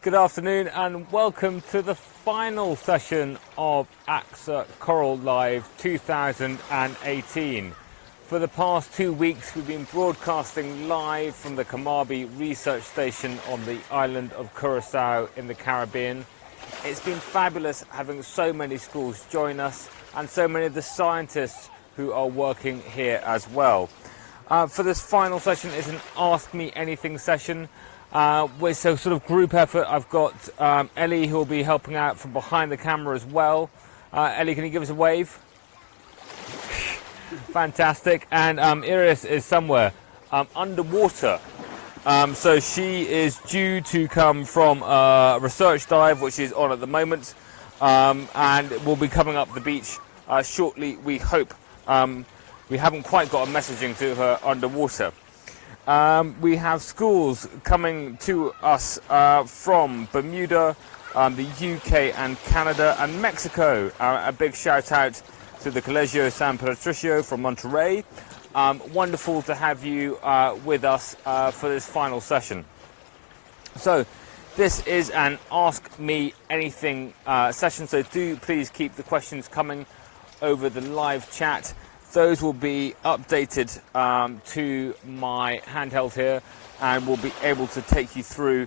Good afternoon and welcome to the final session of AXA Coral Live 2018. For the past 2 weeks we've been broadcasting live from the Kamabi Research Station on the island of Curacao in the Caribbean. It's been fabulous having so many schools join us and so many of the scientists who are working here as well. For this final session is an Ask Me Anything session. It's a sort of group effort. I've got Ellie who will be helping out from behind the camera as well. Ellie, can you give us a wave? Fantastic. And Iris is somewhere underwater. So she is due to come from a research dive which is on at the moment, and will be coming up the beach shortly, we hope. We haven't quite got a messaging to her underwater. We have schools coming to us from Bermuda, the UK and Canada and Mexico. A big shout out to the Colegio San Patricio from Monterrey. Wonderful to have you with us for this final session. So this is an Ask Me Anything session, so do please keep the questions coming over the live chat. Those will be updated to my handheld here, and we'll be able to take you through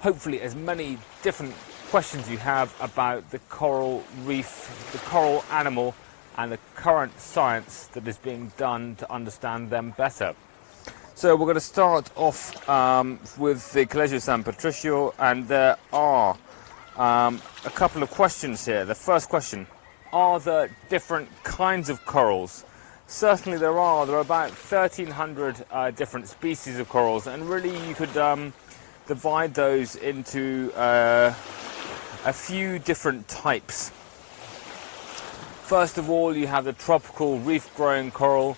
hopefully as many different questions you have about the coral reef, the coral animal, and the current science that is being done to understand them better. So we're going to start off with the Colegio San Patricio, and there are a couple of questions here. The first question: are there different kinds of corals? Certainly there are. There are about 1,300 different species of corals, and really you could divide those into a few different types. First of all, you have the tropical reef-growing coral,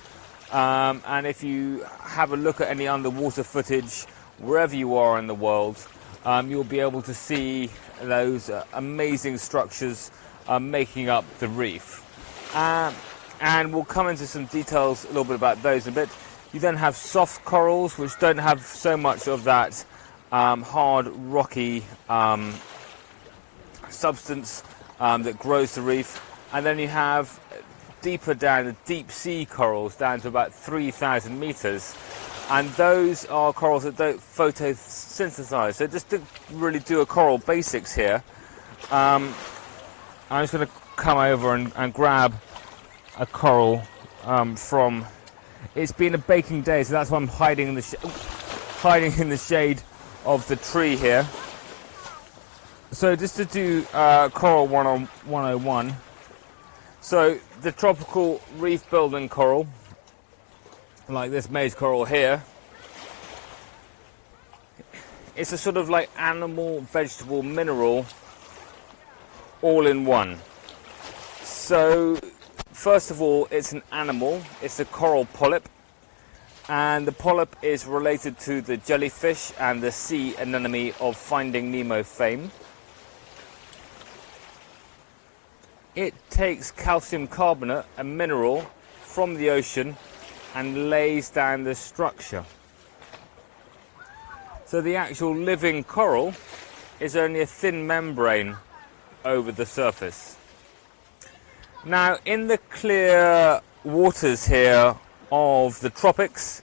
and if you have a look at any underwater footage wherever you are in the world, you'll be able to see those amazing structures making up the reef. And we'll come into some details a little bit about those in a bit. You then have soft corals, which don't have so much of that hard, rocky substance that grows the reef. And then you have deeper down the deep sea corals, down to about 3,000 meters. And those are corals that don't photosynthesize. So just to really do a coral basics here, I'm just going to come over and grab a coral from. It's been a baking day, so that's why I'm hiding in the shade of the tree here. So just to do Coral 101. So the tropical reef building coral, like this maize coral here, it's a sort of like animal, vegetable, mineral all in one. So first of all, it's an animal. It's a coral polyp, and the polyp is related to the jellyfish and the sea anemone of Finding Nemo fame. It takes calcium carbonate, a mineral, from the ocean and lays down the structure. So the actual living coral is only a thin membrane over the surface. Now, in the clear waters here of the tropics,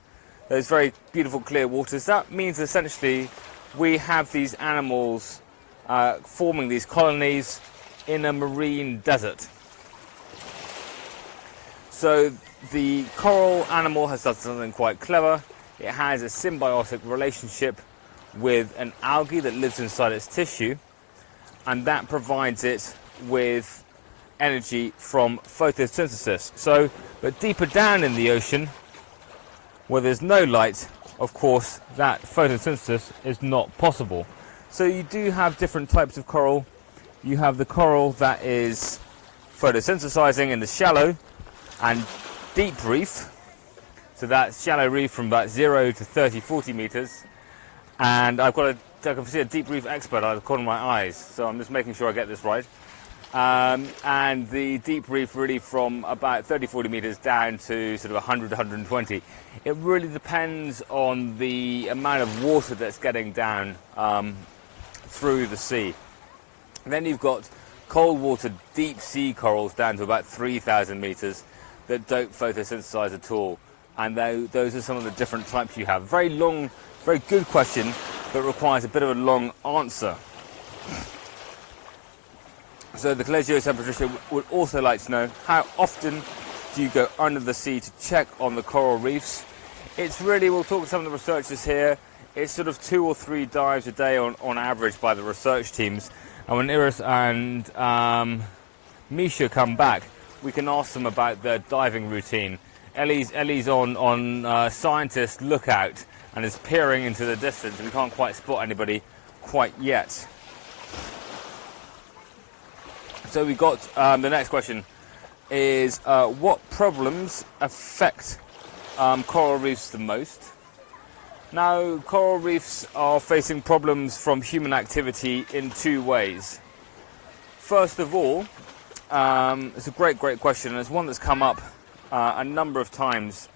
those very beautiful clear waters, that means essentially we have these animals forming these colonies in a marine desert. So the coral animal has done something quite clever. It has a symbiotic relationship with an algae that lives inside its tissue, and that provides it with energy from photosynthesis. So, but deeper down in the ocean, where there's no light, of course, that photosynthesis is not possible. So you do have different types of coral. You have the coral that is photosynthesizing in the shallow and deep reef. So that's shallow reef from about 0 to 30, 40 meters. And I can see a deep reef expert out of the corner of my eyes, so I'm just making sure I get this right. And the deep reef really from about 30, 40 meters down to sort of 100, 120. It really depends on the amount of water that's getting down through the sea. And then you've got cold water deep sea corals down to about 3,000 meters that don't photosynthesize at all. And those are some of the different types you have. Very long, very good question, but requires a bit of a long answer. So the Collegio Patricia would also like to know, how often do you go under the sea to check on the coral reefs? It's really, we'll talk to some of the researchers here, it's sort of 2 or 3 dives a day on average by the research teams. And when Iris and Misha come back, we can ask them about their diving routine. Ellie's on scientist lookout and is peering into the distance. We can't quite spot anybody quite yet. So we got the next question is what problems affect coral reefs the most? Now, coral reefs are facing problems from human activity in 2 ways. First of all, it's a great question, and it's one that's come up a number of times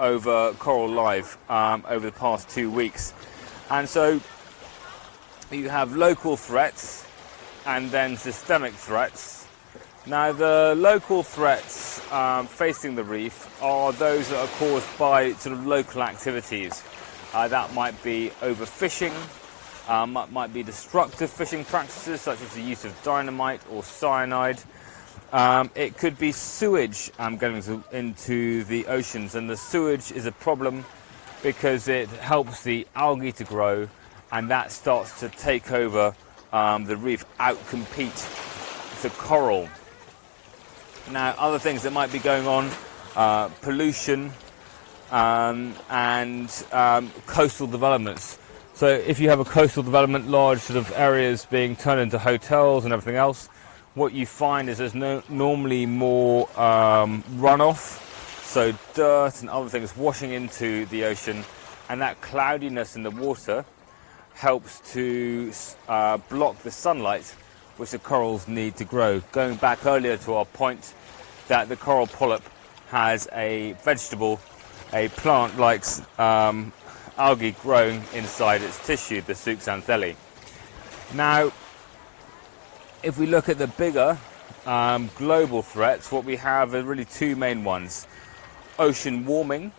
over Coral Live over the past 2 weeks. And so you have local threats and then systemic threats. Now, the local threats facing the reef are those that are caused by sort of local activities. That might be overfishing, might be destructive fishing practices such as the use of dynamite or cyanide. It could be sewage going into the oceans, and the sewage is a problem because it helps the algae to grow, and that starts to take over the reef, outcompete the coral. Now, other things that might be going on, pollution and coastal developments. So if you have a coastal development, large sort of areas being turned into hotels and everything else, what you find is there's normally more runoff, so dirt and other things washing into the ocean, and that cloudiness in the water helps to block the sunlight which the corals need to grow. Going back earlier to our point that the coral polyp has a vegetable, a plant-like algae growing inside its tissue, the zooxanthellae. Now, if we look at the bigger global threats, what we have are really 2 main ones: ocean warming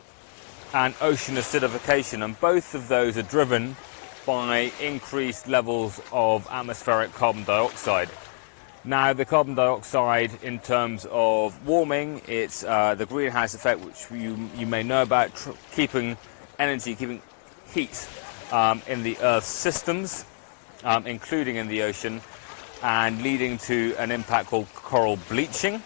and ocean acidification, and both of those are driven by increased levels of atmospheric carbon dioxide. Now, the carbon dioxide, in terms of warming, it's the greenhouse effect, which you may know about, keeping heat in the Earth's systems, including in the ocean, and leading to an impact called coral bleaching,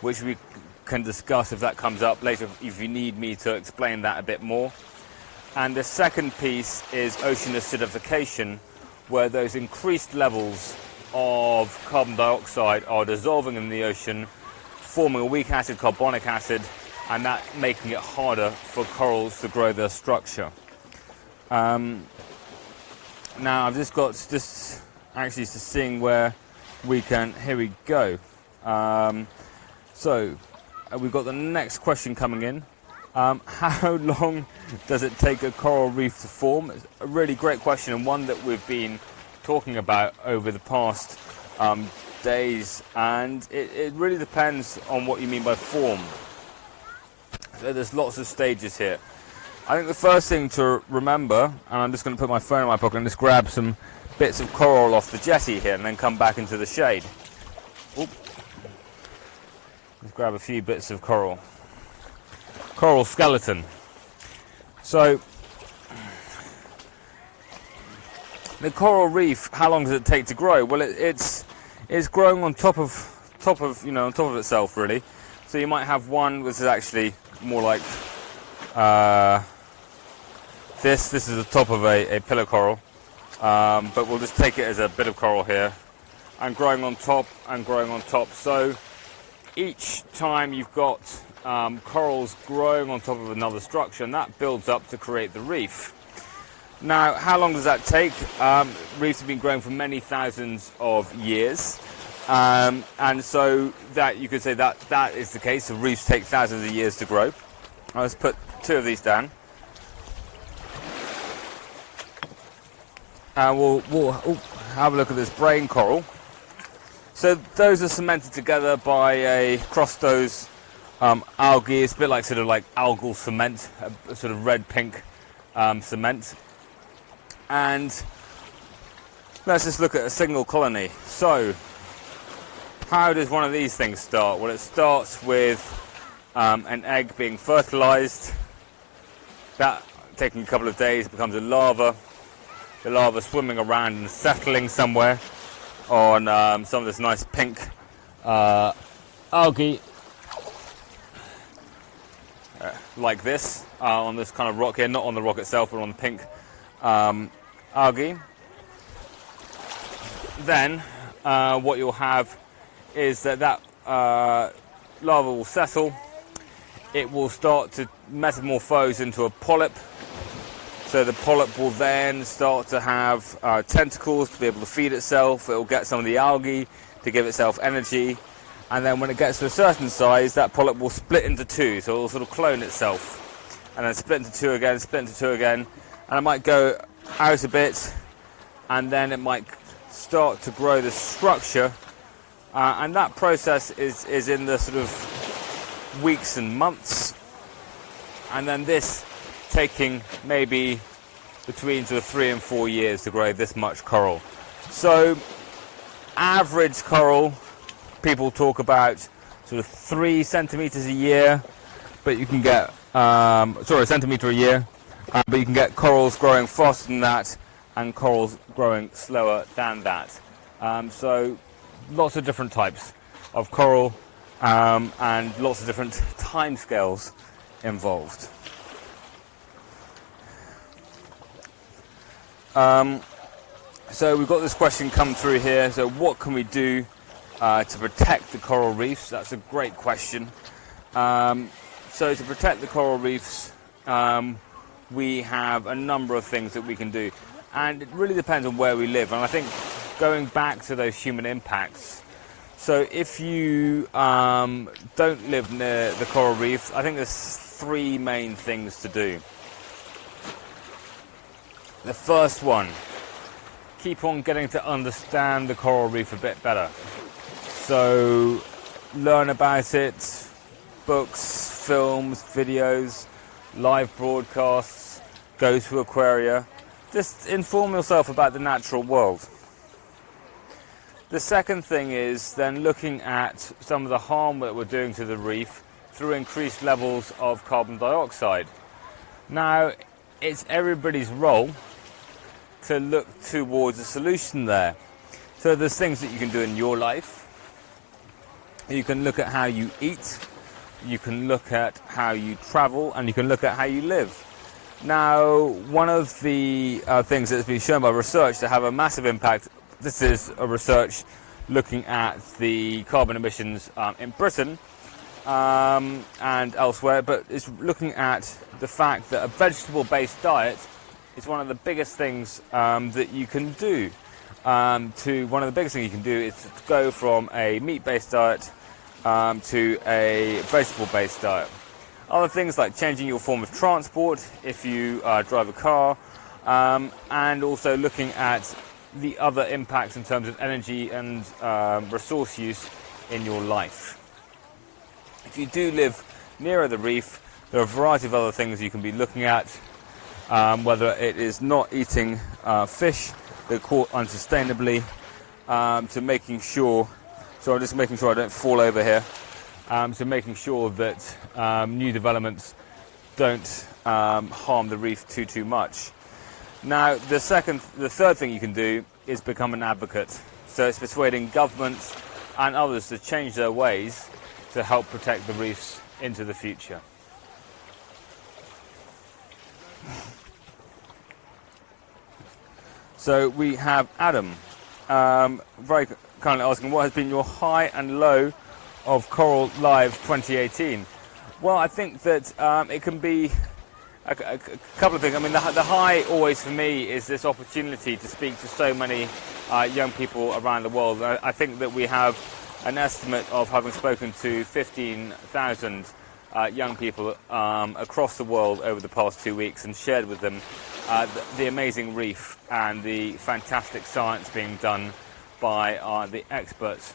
which we can discuss if that comes up later, if you need me to explain that a bit more. And the second piece is ocean acidification, where those increased levels of carbon dioxide are dissolving in the ocean, forming a weak acid, carbonic acid, and that making it harder for corals to grow their structure. Now, I've just got actually to seeing where we can, here we go. So we've got the next question coming in. How long does it take a coral reef to form? It's a really great question, and one that we've been talking about over the past days, and it really depends on what you mean by form. So there's lots of stages here. I think the first thing to remember, and I'm just going to put my phone in my pocket and just grab some bits of coral off the jetty here and then come back into the shade. Oop. Let's grab a few bits of coral. Coral skeleton. So the coral reef, how long does it take to grow? Well, it's growing on top of itself, really. So you might have one which is actually more like this is the top of a pillar coral, but we'll just take it as a bit of coral here, and growing on top and growing on top. So each time you've got corals growing on top of another structure, and that builds up to create the reef. Now, how long does that take? Reefs have been growing for many thousands of years, and so that you could say that is the case. The reefs take thousands of years to grow. Let's put 2 of these down. And we'll have a look at this brain coral. So those are cemented together by a crostose algae. It's a bit like sort of like algal cement, a sort of red-pink cement. And let's just look at a single colony. So how does one of these things start? Well, it starts with an egg being fertilized. That, taking a couple of days, becomes a larva. The larva swimming around and settling somewhere on some of this nice pink algae, like this, on this kind of rock here, not on the rock itself, but on the pink algae. Then what you'll have is that larva will settle. It will start to metamorphose into a polyp. So the polyp will then start to have tentacles to be able to feed itself. It will get some of the algae to give itself energy. And then when it gets to a certain size, that polyp will split into two. So it will sort of clone itself. And then split into two again, split into two again. And it might go out a bit. And then it might start to grow the structure. And that process is in the sort of weeks and months. And then this taking maybe between sort of 3 and 4 years to grow this much coral. So average coral, people talk about sort of 3 centimeters a year, but you can get, a centimeter a year, but you can get corals growing faster than that and corals growing slower than that. So lots of different types of coral and lots of different timescales involved. So we've got this question come through here. So what can we do to protect the coral reefs? That's a great question. So to protect the coral reefs, we have a number of things that we can do. And it really depends on where we live. And I think going back to those human impacts, so if you don't live near the coral reef, I think there's 3 main things to do. The first one, keep on getting to understand the coral reef a bit better. So learn about it, books, films, videos, live broadcasts, go to aquaria. Just inform yourself about the natural world. The second thing is then looking at some of the harm that we're doing to the reef through increased levels of carbon dioxide. Now, it's everybody's role to look towards a solution there. So there's things that you can do in your life. You can look at how you eat, you can look at how you travel, and you can look at how you live. Now, one of the things that's been shown by research to have a massive impact, this is a research looking at the carbon emissions in Britain and elsewhere, but it's looking at the fact that a vegetable-based diet is one of the biggest things that you can do. One of the biggest things you can do is to go from a meat-based diet to a vegetable-based diet. Other things like changing your form of transport if you drive a car, and also looking at the other impacts in terms of energy and resource use in your life. If you do live nearer the reef, there are a variety of other things you can be looking at. Whether it is not eating fish that are caught unsustainably, to making sure, so I'm just making sure I don't fall over here, to making sure that new developments don't harm the reef too much. Now, the third thing you can do is become an advocate. So it's persuading governments and others to change their ways to help protect the reefs into the future. So we have Adam very kindly asking, what has been your high and low of Coral Live 2018? Well, I think that it can be a couple of things. I mean, the high always for me is this opportunity to speak to so many young people around the world. I think that we have an estimate of having spoken to 15,000 young people across the world over the past 2 weeks and shared with them the amazing reef and the fantastic science being done by the experts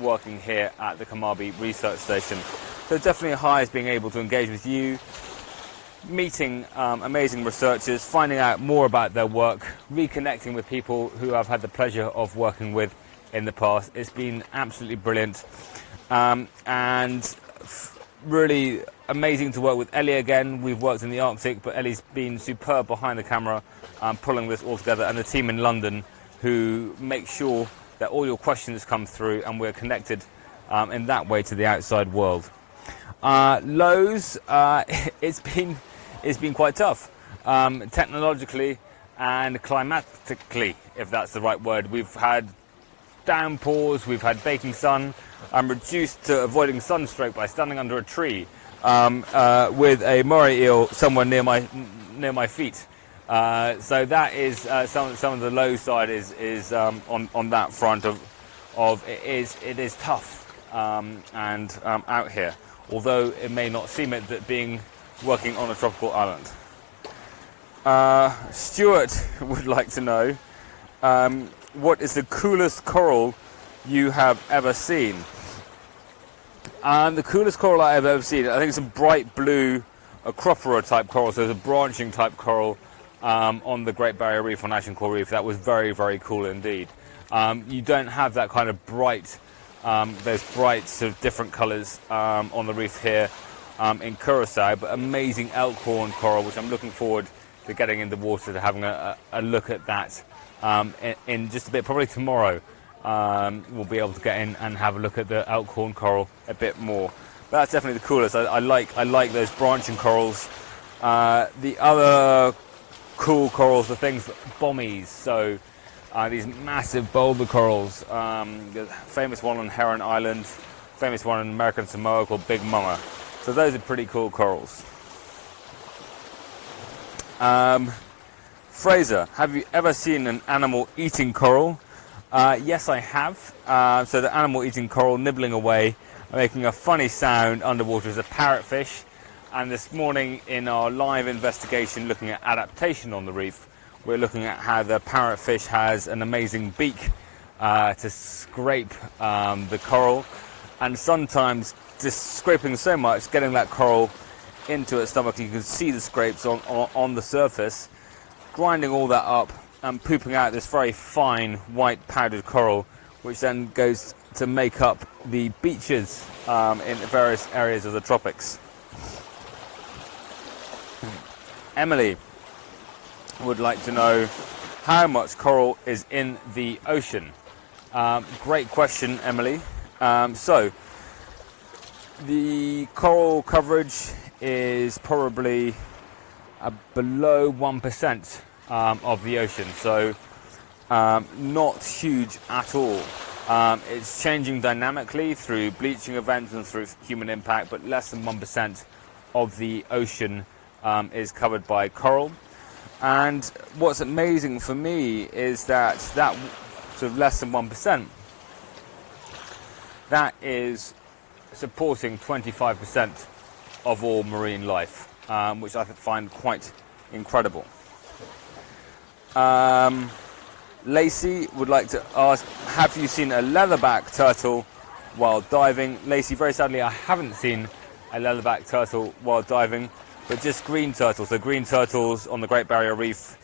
working here at the Kamabi Research Station. So definitely a high is being able to engage with you, meeting amazing researchers, finding out more about their work, reconnecting with people who I've had the pleasure of working with in the past. It's been absolutely brilliant, and really amazing to work with Ellie again. We've worked in the Arctic, but Ellie's been superb behind the camera, pulling this all together, and the team in London who make sure that all your questions come through and we're connected in that way to the outside world. Lows, it's been quite tough, technologically and climatically, if that's the right word. We've had downpours, we've had baking sun. I'm reduced to avoiding sunstroke by standing under a tree with a moray eel somewhere near my feet. So that is some of the low side is on that front of it is tough and out here, although it may not seem it, that being working on a tropical island. Stuart would like to know what is the coolest coral you have ever seen? The coolest coral I have ever seen, I think it's a bright blue Acropora type coral, so it's a branching type coral on the Great Barrier Reef, on Ashen Coral Reef. That was very, very cool indeed. You don't have that kind of bright, those bright sort of different colours on the reef here in Curacao, but amazing elkhorn coral, which I'm looking forward to getting in the water, to having a look at that in just a bit, probably tomorrow. We'll be able to get in and have a look at the elkhorn coral a bit more. But that's definitely the coolest. I like those branching corals. The other cool corals are things like bommies. So these massive boulder corals. The famous one on Heron Island, famous one in American Samoa called Big Mama. So those are pretty cool corals. Fraser, have you ever seen an animal eating coral? Yes, I have. So the animal eating coral nibbling away, making a funny sound underwater, is a parrotfish. And this morning in our live investigation looking at adaptation on the reef, we're looking at how the parrotfish has an amazing beak to scrape the coral, and sometimes just scraping so much, getting that coral into its stomach, you can see the scrapes on the surface, grinding all that up and pooping out this very fine white powdered coral, which then goes to make up the beaches in various areas of the tropics. Emily would like to know how much coral is in the ocean. Great question, Emily. So the coral coverage is probably below 1% of the ocean, so not huge at all. It's changing dynamically through bleaching events and through human impact, but less than 1% of the ocean is covered by coral. And what's amazing for me is that sort of less than 1%, that is supporting 25% of all marine life, which I find quite incredible. Lacey would like to ask, have you seen a leatherback turtle while diving? Lacey, very sadly, I haven't seen a leatherback turtle while diving, but just green turtles. So green turtles on the Great Barrier Reef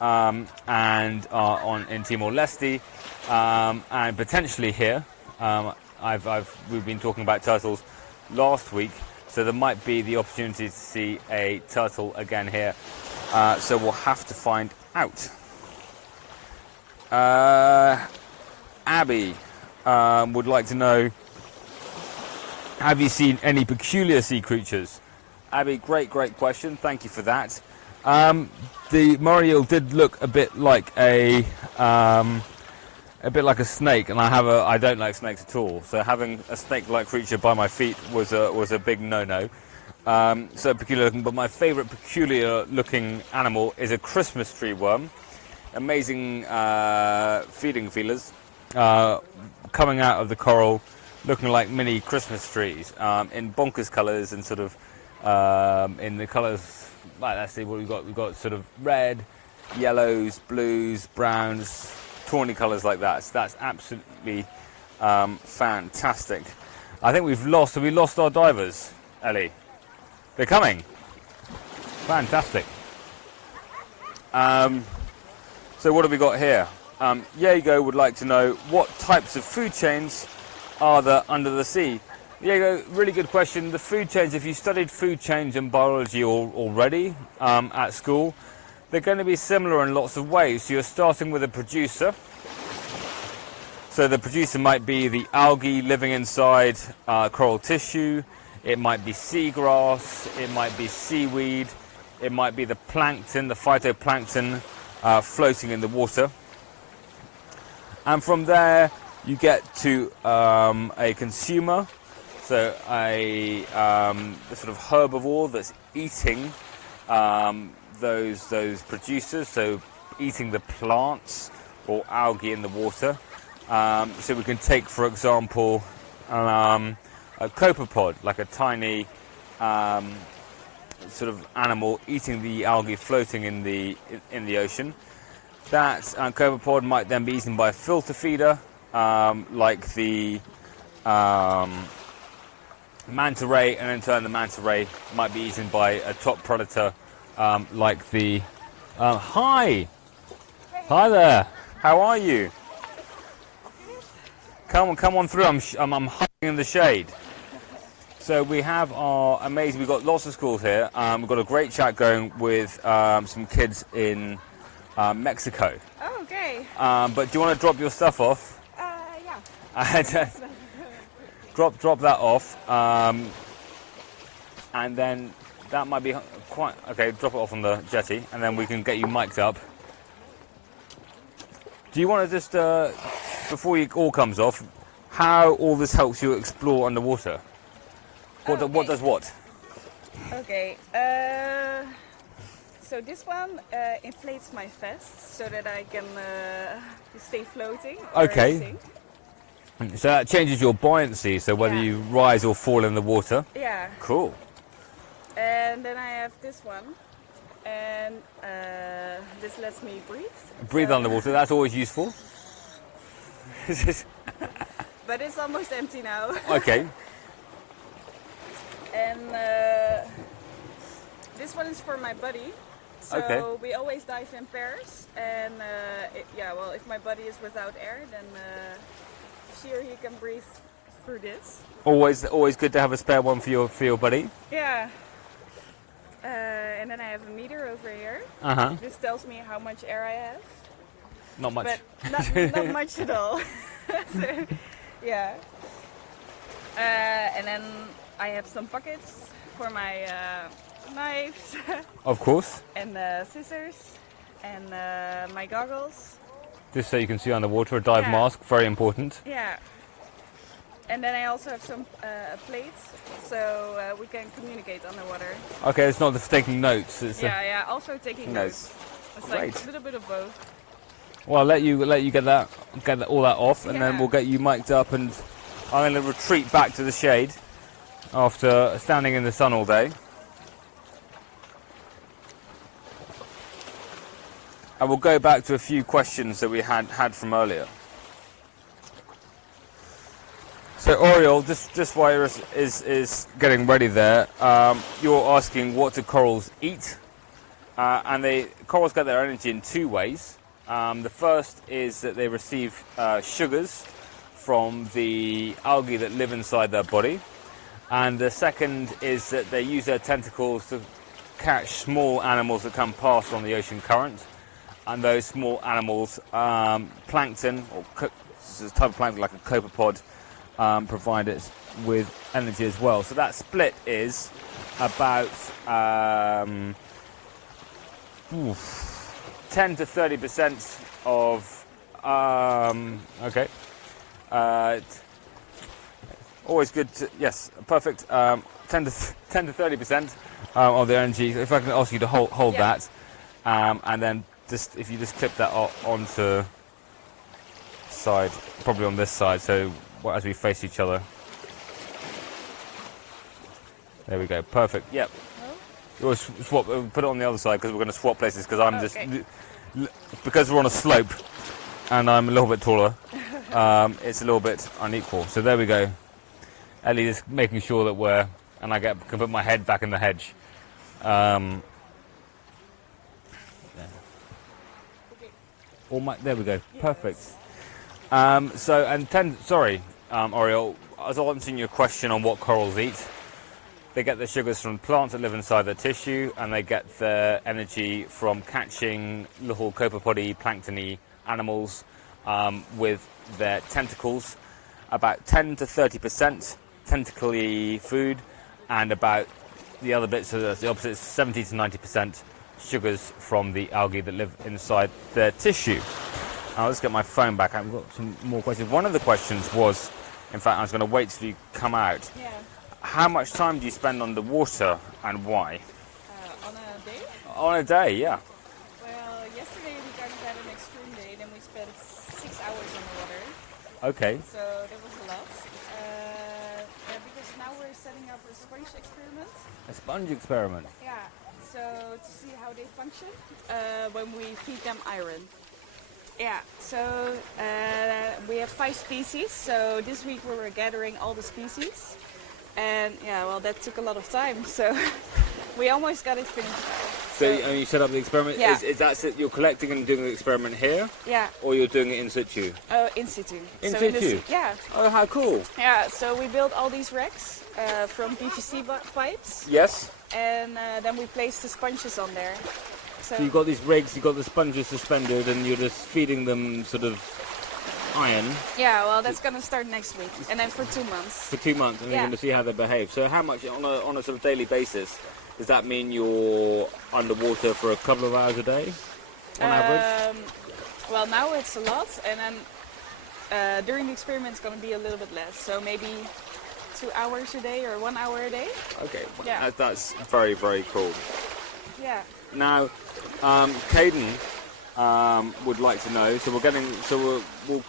and in Timor-Leste, and potentially here. We've been talking about turtles last week, so there might be the opportunity to see a turtle again here. So we'll have to find out. Abby would like to know, have you seen any peculiar sea creatures? Abby, great question. Thank you for that. The moray eel did look a bit like a snake, and I don't like snakes at all. So having a snake-like creature by my feet was a big no-no. So peculiar looking, but my favourite peculiar-looking animal is a Christmas tree worm. Amazing feeding feelers coming out of the coral, looking like mini Christmas trees in bonkers colours and sort of in the colours. Like, let's see what we've got. We've got sort of red, yellows, blues, browns, tawny colours like that. So that's absolutely fantastic. I think we lost our divers, Ellie. They're coming. Fantastic. So what have we got here? Diego would like to know, what types of food chains are there under the sea? Diego, really good question. The food chains, if you studied food chains in biology already at school, they're going to be similar in lots of ways. So you're starting with a producer. So the producer might be the algae living inside coral tissue. It might be seagrass. It might be seaweed. It might be the plankton, the phytoplankton floating in the water. And from there, you get to a consumer. So a sort of herbivore that's eating those producers, so eating the plants or algae in the water. So we can take, for example, a copepod, like a tiny sort of animal eating the algae floating in the ocean. That copepod might then be eaten by a filter feeder, like the manta ray, and in turn the manta ray might be eaten by a top predator, like the hi there, how are you? Come on through. I'm hiding in the shade. So we have our amazing. We've got lots of schools here. We've got a great chat going with some kids in Mexico. Oh, okay. But do you want to drop your stuff off? Yeah. Drop that off, and then that might be quite okay. Drop it off on the jetty, and then we can get you mic'd up. Do you want to just, before it all comes off, how all this helps you explore underwater? What does what? Okay. So this one inflates my vest so that I can stay floating. Okay. Sink. So that changes your buoyancy, so whether you rise or fall in the water. Yeah. Cool. And then I have this one, and this lets me breathe. Breathe underwater, that's always useful. But it's almost empty now. Okay. And this one is for my buddy. So Okay. we always dive in pairs, and well, if my buddy is without air, then she or he can breathe through this. Always good to have a spare one for your buddy. Yeah. And then I have a meter over here. This tells me how much air I have. Not much. But not much at all. So, yeah. And then I have some pockets for my knives. Of course. And scissors. And my goggles. Just so you can see underwater, a dive mask, very important. Yeah. And then I also have some plates, so we can communicate underwater. Okay, it's not just taking notes. It's Yeah, also taking notes. It's like Great. a little bit of both. Well, I'll let you get all that off, and then Yeah. we'll get you mic'd up, and I'm going to retreat back to the shade after standing in the sun all day. And we'll go back to a few questions that we had from earlier. So Oriole, just while Iris is getting ready there, you're asking what do corals eat? And corals get their energy in two ways. The first is that they receive sugars from the algae that live inside their body. And the second is that they use their tentacles to catch small animals that come past on the ocean current. And those small animals, plankton, or this is a type of plankton like a copepod, provide it with energy as well. So that split is about 10 to 30% of, okay. Always good to, yes, perfect. 10 to 30% of the energy. If I can ask you to hold that, and then if you just clip that onto side, probably on this side, so as we face each other. There we go. Perfect. Yep. No? We'll swap. We'll put it on the other side because we're going to swap places because I'm Okay. because we're on a slope and I'm a little bit taller. It's a little bit unequal. So there we go. Ellie is making sure that and I can put my head back in the hedge. Okay. There we go. Yes. Perfect. Sorry, Oriole. I was answering your question on what corals eat. They get their sugars from plants that live inside their tissue, and they get their energy from catching little copepody, planktony animals with their tentacles. About 10 to 30% tentacly food, and about the other bits, so that's the opposite, 70 to 90% sugars from the algae that live inside their tissue. Now let's get my phone back. I've got some more questions. One of the questions was, in fact, I was going to wait till you come out. Yeah. How much time do you spend underwater and why? On a day? On a day, yeah. Well, yesterday we kind of had an extreme day, then we spent 6 hours on the water. Okay. So that was a lot. Because now we're setting up a sponge experiment. A sponge experiment. Yeah. So to see how they function when we feed them iron. Yeah. So we have 5 species. So this week we were gathering all the species. And yeah, well, that took a lot of time, so we almost got it finished. So you set up the experiment? Yeah. Is that it? You're collecting and doing the experiment here? Yeah. Or you're doing it in situ? In situ. In so situ? Yeah. Oh, how cool. Yeah, so we built all these racks from PVC pipes, Yes. and then we placed the sponges on there. So you've got these rigs, you've got the sponges suspended, and you're just feeding them sort of iron Yeah, well, that's going to start next week, and then for 2 months. for 2 months, and you're Yeah. going to see how they behave. So how much, on a sort of daily basis, does that mean you're underwater for a couple of hours a day, on average? Well, now it's a lot, and then during the experiment it's going to be a little bit less, so maybe 2 hours a day or 1 hour a day. Okay, Yeah. that's very, very cool. Yeah. Now, Caden would like to know. So we'll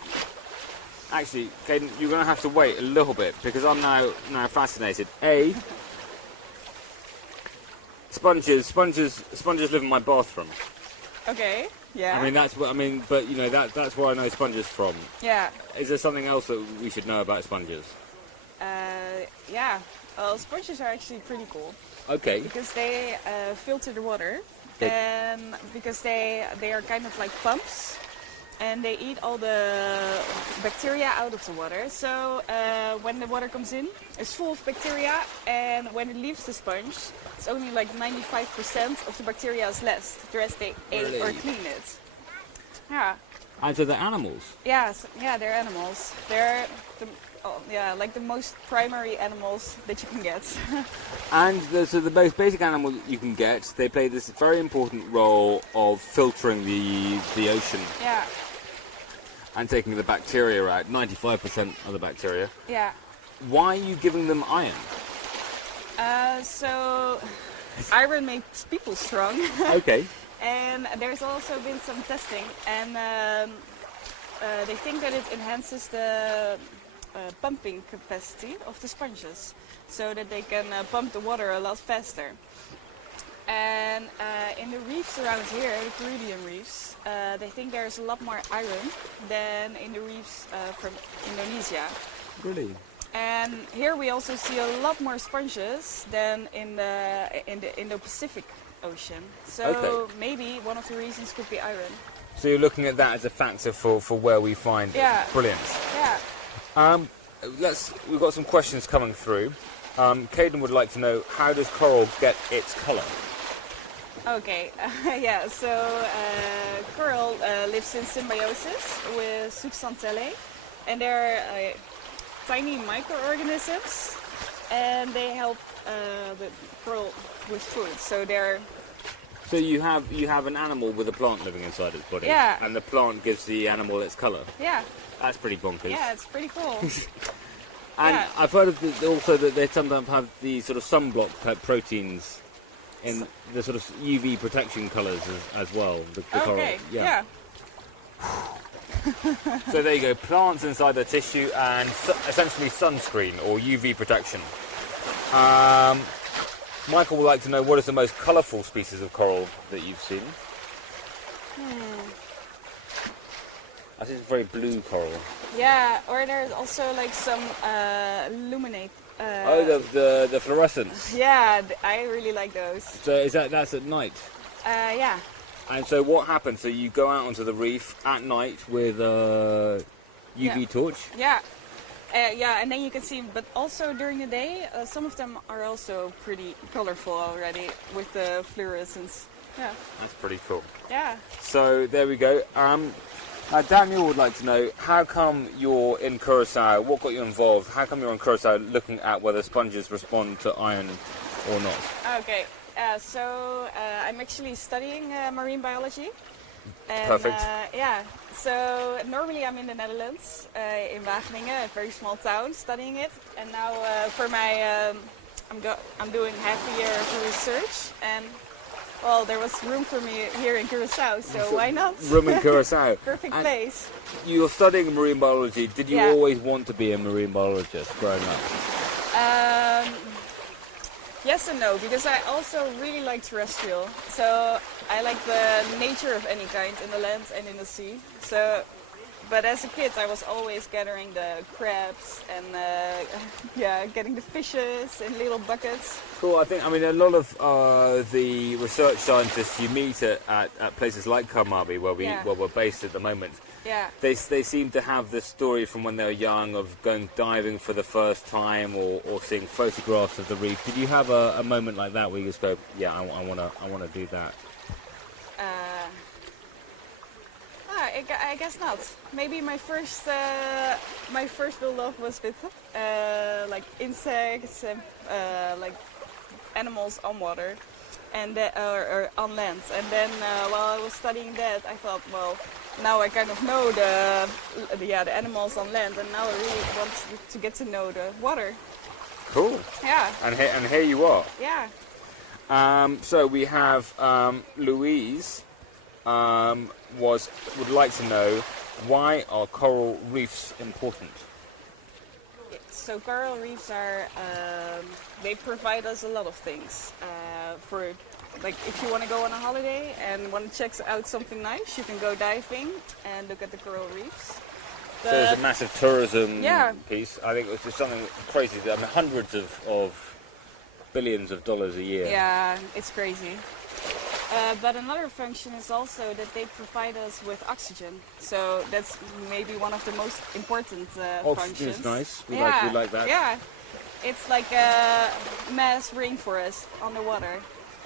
actually, Caden, you're going to have to wait a little bit because I'm now fascinated. Sponges live in my bathroom. Okay. Yeah. I mean but you know that's where I know sponges from. Yeah. Is there something else that we should know about sponges? Yeah. Well, sponges are actually pretty cool Okay. because they filter the water, They- and because they are kind of like pumps, and they eat all the bacteria out of the water. So when the water comes in, it's full of bacteria, and when it leaves the sponge, it's only like 95% of the bacteria is left. The rest they ate or Really? clean it. Yeah. And so the animals. Yeah, yeah, they're animals. They're like the most primary animals that you can get. And so the most basic animal that you can get, they play this very important role of filtering the ocean Yeah, and taking the bacteria out, 95% of the bacteria. yeah. Why are you giving them iron? So iron makes people strong, Okay. and there's also been some testing, and they think that it enhances the pumping capacity of the sponges, so that they can pump the water a lot faster. And in the reefs around here, the Caribbean reefs, they think there's a lot more iron than in the reefs from Indonesia. Really? And here we also see a lot more sponges than in the Indo-Pacific Ocean. So Okay. maybe one of the reasons could be iron. So you're looking at that as a factor for where we find it. Yeah. Brilliant. Yeah. We've got some questions coming through. Caden would like to know, how does coral get its colour? Okay. Yeah. So coral lives in symbiosis with zooxanthellae, and they're tiny microorganisms, and they help the coral with food. So they're So you have an animal with a plant living inside its body, Yeah. and the plant gives the animal its colour. yeah, That's pretty bonkers. yeah. It's pretty cool. And yeah. I've heard of also that they sometimes have the sort of sunblock type proteins in the sort of UV protection colours as well. The coral. Okay. Yeah. So there you go, plants inside their tissue and essentially sunscreen or UV protection. Michael would like to know, what is the most colourful species of coral that you've seen? I think it's very blue coral. Yeah, or there's also like some luminate. The fluorescence. Yeah, I really like those. So that's at night? Yeah. And so what happens? So you go out onto the reef at night with a UV torch? Yeah. Yeah, and then you can see, but also during the day, some of them are also pretty colorful already with the fluorescence. Yeah. That's pretty cool. Yeah. So there we go. Daniel would like to know, how come you're in Curacao? What got you involved? How come you're in Curacao looking at whether sponges respond to iron or not? Okay. So I'm actually studying marine biology. And, Perfect. Yeah. So normally I'm in the Netherlands, in Wageningen, a very small town, studying it. And now for my, I'm doing half a year of research, and well, there was room for me here in Curacao, so why not? Room in Curacao. Perfect And place. You're studying marine biology. Did you Yeah. always want to be a marine biologist growing up? Yes and no, because I also really like terrestrial. So I like the nature of any kind in the land and in the sea. So, but as a kid, I was always gathering the crabs and getting the fishes in little buckets. Cool. I mean, a lot of the research scientists you meet at places like Carmarby, where we're based at the moment, Yeah. they seem to have this story from when they were young of going diving for the first time or seeing photographs of the reef. Did you have a moment like that where you just go, yeah, I wanna do that? I guess not. Maybe my first real love was with like insects and like animals on water and or on land. And then while I was studying that, I thought, well, now I kind of know the animals on land, and now I really want to get to know the water. Cool. Yeah. And here you are. Yeah. So we have Louise would like to know, why are coral reefs important? So coral reefs are, they provide us a lot of things. For, like, if you want to go on a holiday and want to check out something nice, you can go diving and look at the coral reefs. So there's a massive tourism Yeah. piece. I think it's just something crazy. I mean, hundreds of billions of dollars a year. Yeah, it's crazy. But another function is also that they provide us with oxygen. So that's maybe one of the most important Oxygen functions. is nice. We Yeah, like that. Yeah, it's like a mass rainforest on the water.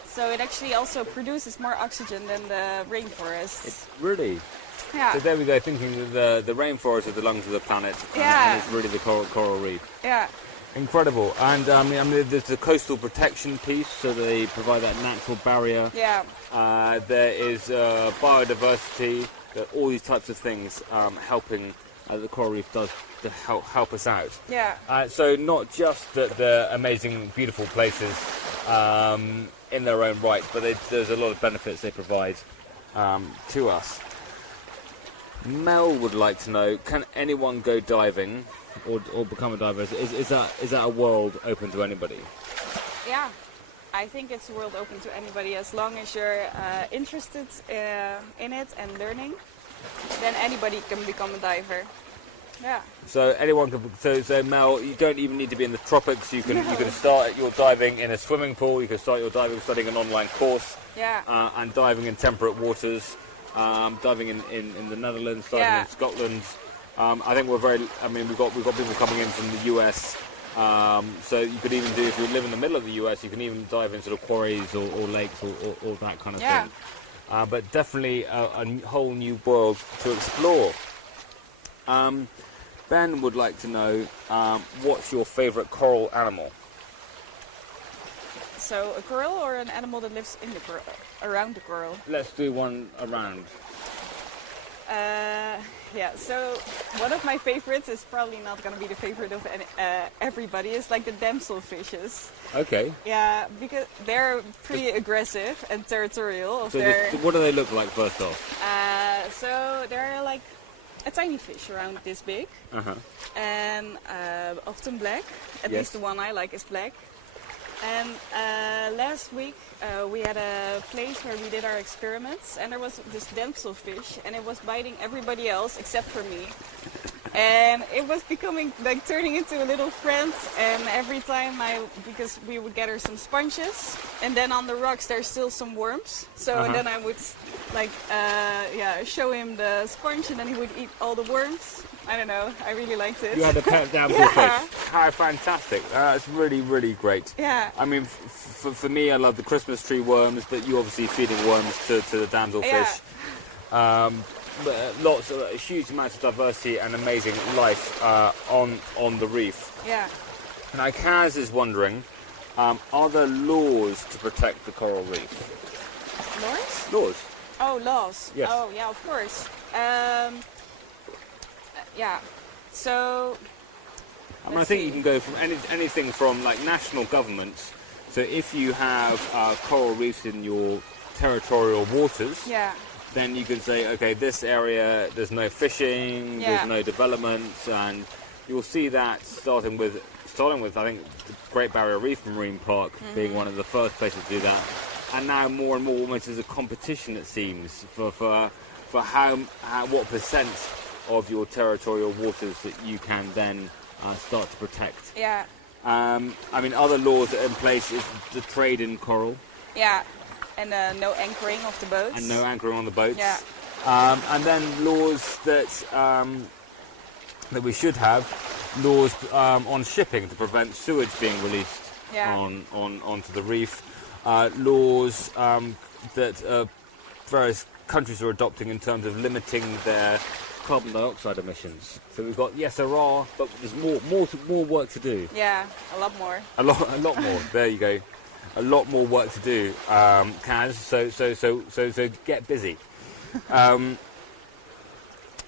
So it actually also produces more oxygen than the rainforest. It's really. Yeah, So there we go, thinking that the rainforest are the lungs of the planet. Yeah. And it's really the coral reef. yeah, Incredible. And I mean, there's the coastal protection piece, so they provide that natural barrier. yeah, There is biodiversity, all these types of things helping the coral reef does to help us out. yeah. So not just that they're amazing, beautiful places in their own right, but there's a lot of benefits they provide to us. Mel would like to know, can anyone go diving or become a diver? Is that a world open to anybody? Yeah, I think it's a world open to anybody as long as you're interested in it and learning. Then anybody can become a diver. Yeah. So anyone can. So Mel, you don't even need to be in the tropics. You can start your diving in a swimming pool. You can start your diving studying an online course. Yeah. And diving in temperate waters. Diving in the Netherlands, diving in Scotland. I think we're very. I mean, we've got people coming in from the US. So you could even do, if you live in the middle of the US, you can even dive in sort of quarries or lakes or that kind of thing. But definitely a whole new world to explore. Ben would like to know, what's your favourite coral animal? So a coral or an animal that lives in the coral, around the coral? Let's do one around. Yeah, so one of my favorites is probably not going to be the favorite of everybody. It's like the damselfishes. Okay. Yeah, because they're pretty aggressive and territorial. So what do they look like first off? So they're like a tiny fish around this big, Uh-huh. and often black. At Yes. least the one I like is black. And last week we had a place where we did our experiments, and there was this damselfish, and it was biting everybody else except for me. And it was becoming, like, turning into a little friend. And every time because we would gather some sponges, and then on the rocks there's still some worms. So then I would, like, show him the sponge, and then he would eat all the worms. I don't know. I really liked it. You had a pet damselfish. How fantastic! That's really, really great. Yeah. I mean, for me, I love the Christmas tree worms, but you obviously feeding worms to the damselfish. Yeah. But lots of a huge amount of diversity and amazing life on the reef. Yeah. Now, Kaz is wondering, are there laws to protect the coral reef? Laws? Laws. Oh, laws. Yes. Oh, yeah, of course. Yeah. So. I mean, I think you can go from anything from, like, national governments. So if you have coral reefs in your territorial waters, Yeah. then you can say, okay, this area, there's no fishing, there's no development, and you'll see that starting with I think the Great Barrier Reef Marine Park being one of the first places to do that, and now more and more almost as a competition, it seems, for what percent of your territorial waters that you can then start to protect. Yeah. I mean, other laws that are in place is the trade in coral. Yeah. And no anchoring of the boats. And no anchoring on the boats. Yeah. And then laws that we should have, laws on shipping to prevent sewage being released onto the reef. Laws that various countries are adopting in terms of limiting their carbon dioxide emissions. So we've got, yes, there are, but there's more work to do. Yeah, a lot more. A lot more. There you go. A lot more work to do, Kaz. So get busy.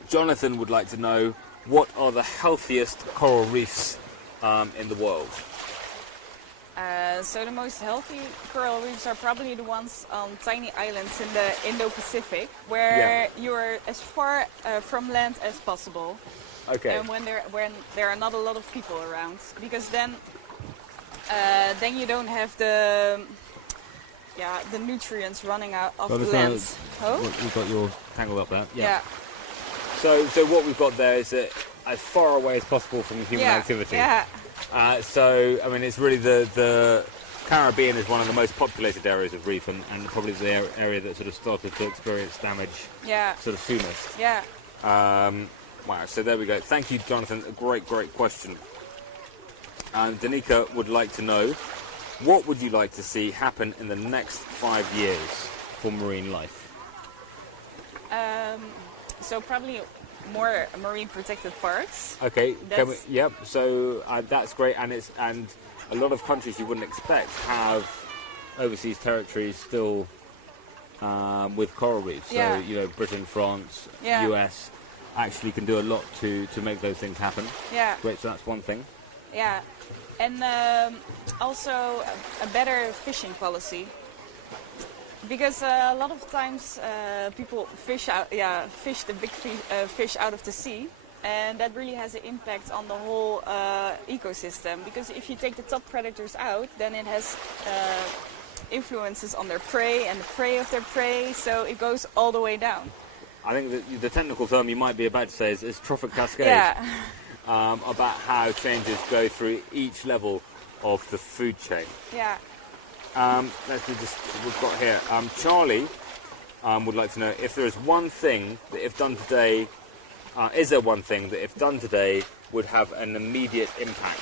Jonathan would like to know, what are the healthiest coral reefs in the world? So the most healthy coral reefs are probably the ones on tiny islands in the Indo-Pacific, where you're as far from land as possible. Okay. And when there are not a lot of people around, because then you don't have the nutrients running out of the land. We've got your tangle up there. Yeah. So what we've got there is that as far away as possible from human activity. Yeah. So I mean, it's really the Caribbean is one of the most populated areas of reef, and probably the area that sort of started to experience damage. Yeah. Sort of soonest. Yeah. Wow. So there we go. Thank you, Jonathan. A great question. And Danica would like to know, what would you like to see happen in the next 5 years for marine life? So probably more marine protected parks. Okay. Yep. So that's great, and a lot of countries you wouldn't expect have overseas territories still with coral reefs. So Britain, France, US actually can do a lot to make those things happen. Yeah. Great. So that's one thing. Yeah. And also a better fishing policy, because a lot of times people fish the big fish out of the sea, and that really has an impact on the whole ecosystem. Because if you take the top predators out, then it has influences on their prey and the prey of their prey, so it goes all the way down. I think that the technical term you might be about to say is trophic cascade. Yeah. About how changes go through each level of the food chain. Yeah. We've got here. Charlie would like to know if there is one thing that, if done today, is there one thing that, if done today, would have an immediate impact?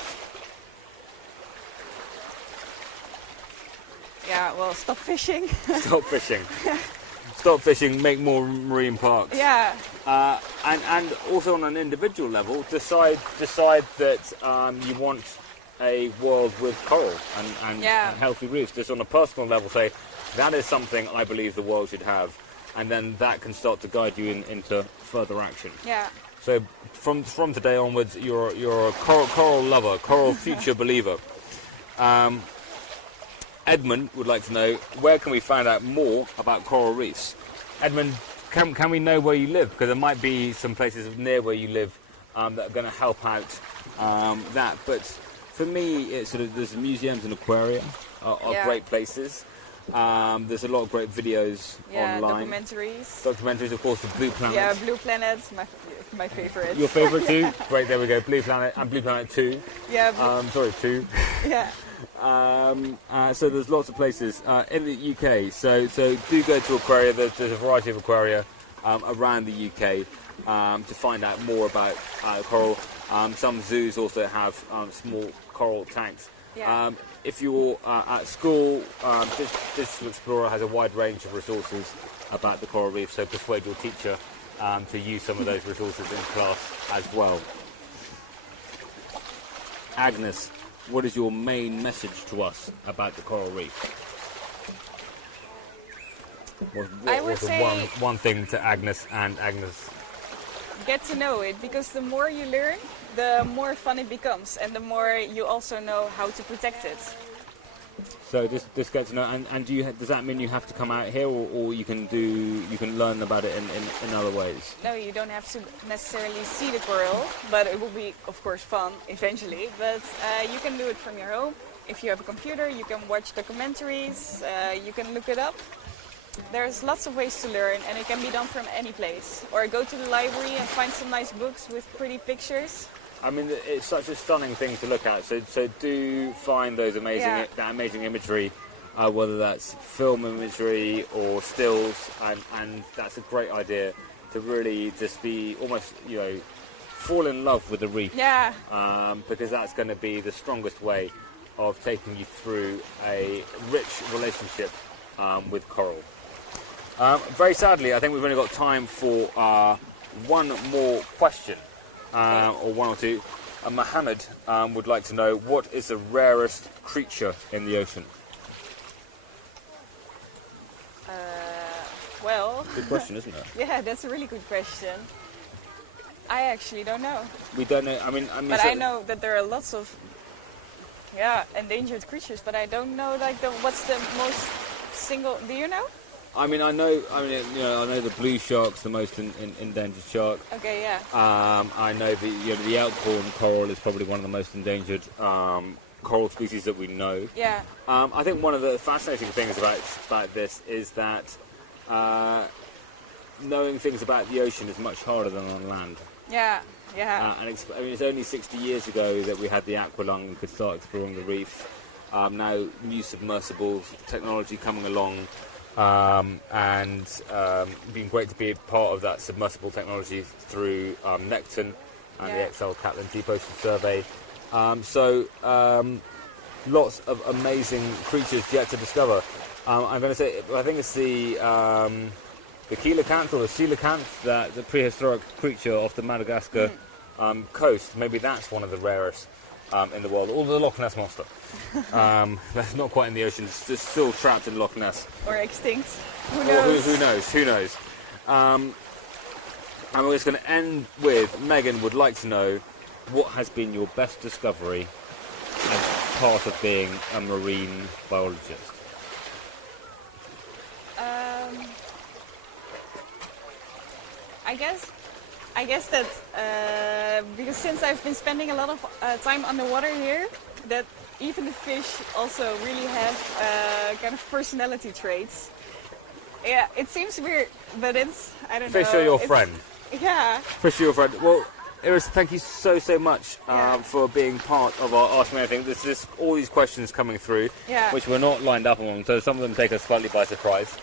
Yeah. Well, stop fishing. Stop fishing. Stop fishing, make more marine parks. Yeah. And also on an individual level, decide that you want a world with coral and healthy reefs. Just on a personal level, say that is something I believe the world should have, and then that can start to guide you into further action. Yeah. So from today onwards, you're a coral lover, coral future believer. Edmund would like to know, where can we find out more about coral reefs? Edmund, can we know where you live? Because there might be some places near where you live that are going to help out that. But For me, it's sort of there's museums and aquaria are Yeah. great places. There's a lot of great videos online. Documentaries, of course, the Blue Planet. Yeah, Blue Planet, my favorite. Your favourite too? Great, there we go. Blue Planet and Blue Planet 2. Yeah. 2. Yeah. So there's lots of places in the UK. So do go to aquaria. There's a variety of aquaria around the UK to find out more about coral. Some zoos also have small coral tanks. Yeah. If you're at school, Digital Explorer has a wide range of resources about the coral reef, so persuade your teacher to use some of those resources in class as well. Agnes, what is your main message to us about the coral reef? I would what's the say- one thing to Agnes and Agnes? Get to know it, because the more you learn, the more fun it becomes, and the more you also know how to protect it. So just get to know, and does that mean you have to come out here, or you can learn about it in other ways? No, you don't have to necessarily see the coral, but it will be, of course, fun eventually. But you can do it from your home. If you have a computer, you can watch documentaries, you can look it up. There's lots of ways to learn, and it can be done from any place. Or go to the library and find some nice books with pretty pictures. I mean, it's such a stunning thing to look at. So do find those that amazing imagery, whether that's film imagery or stills, and that's a great idea to really just be almost, fall in love with the reef. Yeah. Because that's going to be the strongest way of taking you through a rich relationship with coral. Very sadly, I think we've only got time for one more question. Or one or two. Mohammed would like to know, what is the rarest creature in the ocean? Well, Good question, isn't it? yeah, that's a really good question. I actually don't know. We don't know. But I know that there are lots of endangered creatures, but I don't know what's the most single. Do you know? I know the blue shark's the most endangered shark. Okay, yeah. I know the Elkhorn coral is probably one of the most endangered coral species that we know. Yeah. I think one of the fascinating things about this is that knowing things about the ocean is much harder than on land. Yeah. Yeah. It's only 60 years ago that we had the aqualung and could start exploring the reef. Now new submersibles technology coming along. Been great to be a part of that submersible technology through Necton and the XL Catlin Deep Ocean Survey. Lots of amazing creatures yet to discover. I'm going to say, I think it's the coelacanth or the coelacanth, the prehistoric creature off the Madagascar coast. Maybe that's one of the rarest in the world. Or the Loch Ness monster. That's not quite in the ocean. It's still trapped in Loch Ness. Or extinct. Who knows? Who knows? And we're just going to end with, Megan would like to know, what has been your best discovery as part of being a marine biologist? I guess that because since I've been spending a lot of time underwater here, that even the fish also really have kind of personality traits. Yeah, it seems weird, but I don't know. Fish are your friend. Yeah. Fish are your friend. Well, Iris, thank you so much for being part of our Ask Me Anything. There's just all these questions coming through, which were not lined up on, so some of them take us slightly by surprise.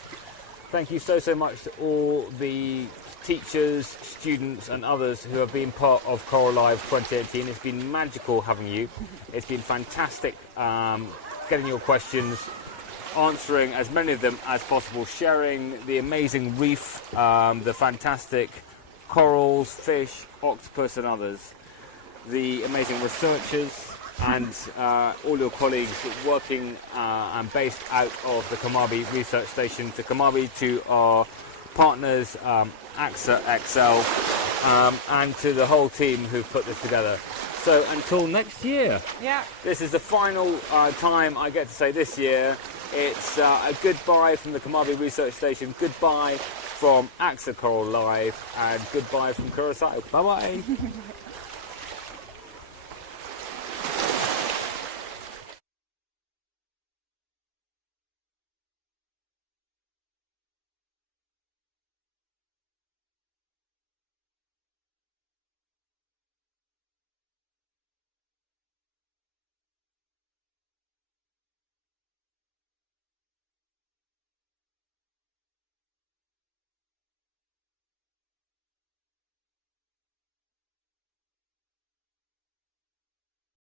Thank you so much to all the teachers, students and others who have been part of Coral Live 2018. It's been magical having you. It's been fantastic getting your questions, answering as many of them as possible, sharing the amazing reef, the fantastic corals, fish, octopus and others, the amazing researchers and all your colleagues working and based out of the Kamabi Research Station, to Kamabi, to our partners AXA XL, and to the whole team who've put this together. So until next year, this is the final time I get to say this year. It's a goodbye from the Kamabi Research Station, goodbye from AXA Coral Live, and goodbye from Curaçao. Bye bye.